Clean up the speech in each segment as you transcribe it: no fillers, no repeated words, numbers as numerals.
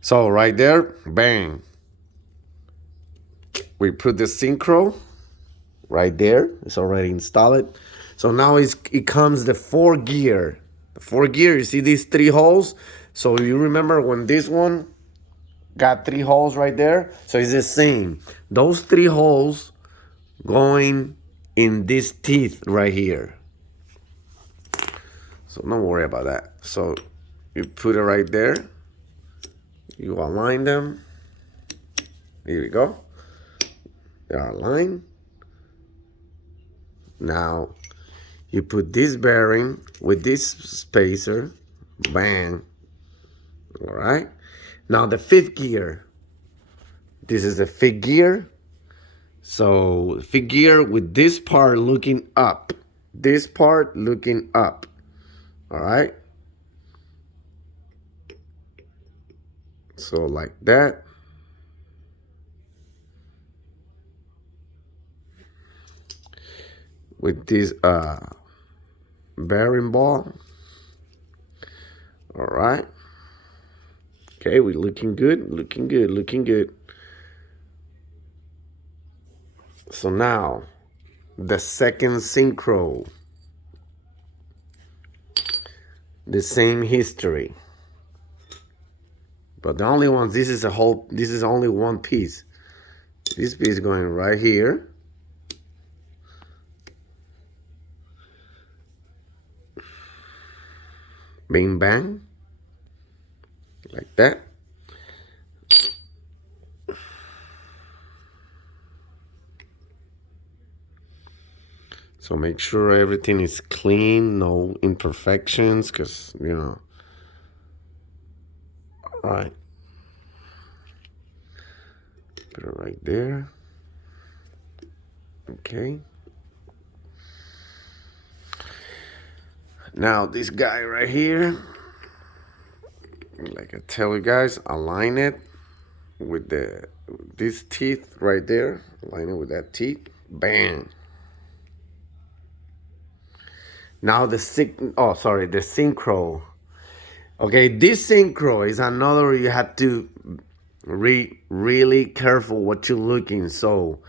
So right there, bang. We put the synchro right there. It's already installed. So now it comes the 4 gear. The 4 gear, you see these 3 holes? So you remember when this one got 3 holes right there? So it's the same. Those 3 holes going in this teeth right here. So don't worry about that. So you put it right there. You align them. Here we go. They are aligned. Now you put this bearing with this spacer. Bang. All right. Now the 5th gear. This is the 5th gear. So 5th gear with this part looking up. This part looking up. All right. So like that. With this bearing ball. All right. Okay, we're looking good, looking good, looking good. So now, the second synchro. The same history. But the only one, this is only one piece. This piece going right here. Bing bang. Like that. So make sure everything is clean, no imperfections, because, all right. Put it right there. Okay. Now this guy right here, like I tell you guys, align it with this teeth right there. Align it with that teeth. Bang. Now the synchro. Okay, this synchro is another, you have to really careful what you're looking. So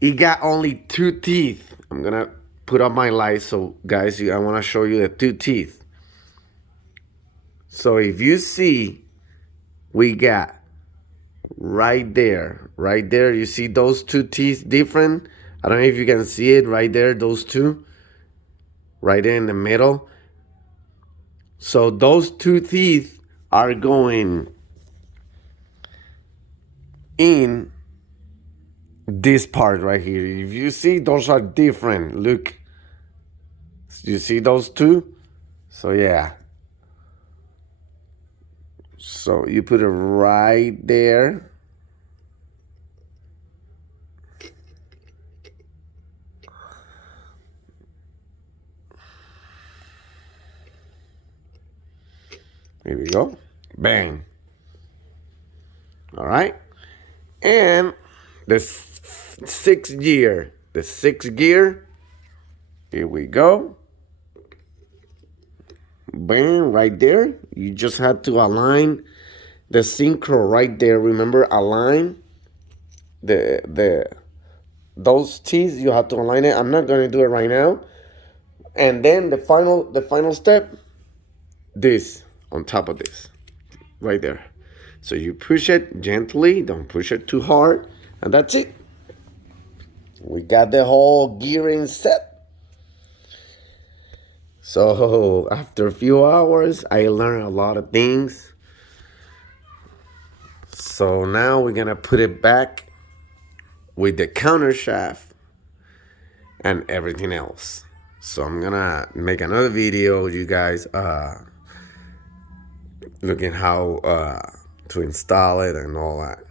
it got only 2 teeth. I'm gonna put up my light, so guys, I want to show you the 2 teeth. So if you see, we got right there, you see those 2 teeth different? I don't know if you can see it right there, those two right there in the middle. So those 2 teeth are going in this part right here. If you see, those are different. Look, you see those two? So yeah. So you put it right there. Here we go. Bang. All right. And the 6th gear. The 6th gear. Here we go. Bang, right there. You just have to align the synchro right there. Remember, align those teeth. You have to align it. I'm not gonna do it right now. And then the final step, this on top of this, right there. So you push it gently, don't push it too hard, and that's it. We got the whole gearing set. So after a few hours, I learned a lot of things. So now we're gonna put it back with the counter shaft and everything else. So I'm gonna make another video, you guys, looking how to install it and all that.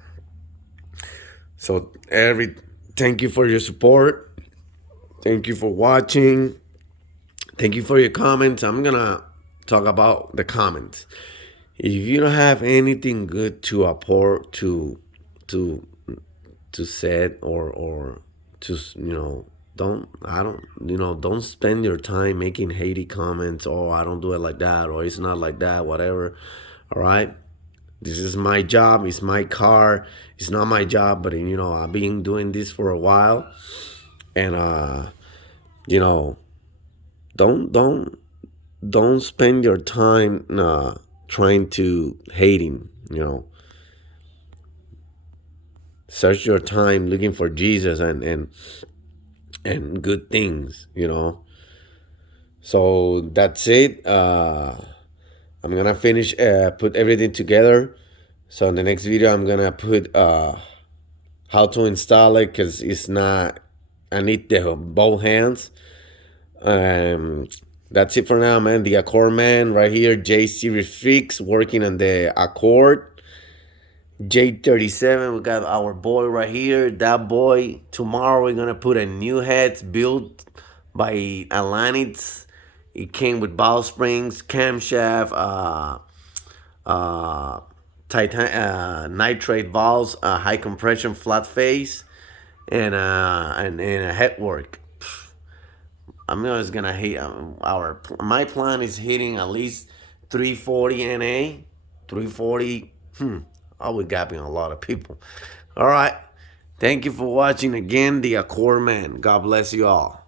So thank you for your support. Thank you for watching. Thank you for your comments. I'm gonna talk about the comments. If you don't have anything good to apport to said or to don't spend your time making hatey comments. Oh, I don't do it like that, or it's not like that, whatever. All right, This is my job. It's my car. It's not my job, but I've been doing this for a while, and you know, don't don't don't spend your time trying to hating. Search your time looking for Jesus and good things. So that's it. I'm gonna finish put everything together. So in the next video, I'm gonna put how to install it, because it's not. I need the both hands. Um, that's it for now, man. The Accord man right here, J Series Freaks, working on the Accord J37. We got our boy right here. That boy. Tomorrow we're gonna put a new head built by Atlantis. It came with ball springs, camshaft, uh, nitrate valves, high compression flat face, and a headwork. I'm always gonna hit my plan is hitting at least 340 NA, 340. I would gapping a lot of people. All right, thank you for watching again, the Accord Man. God bless you all.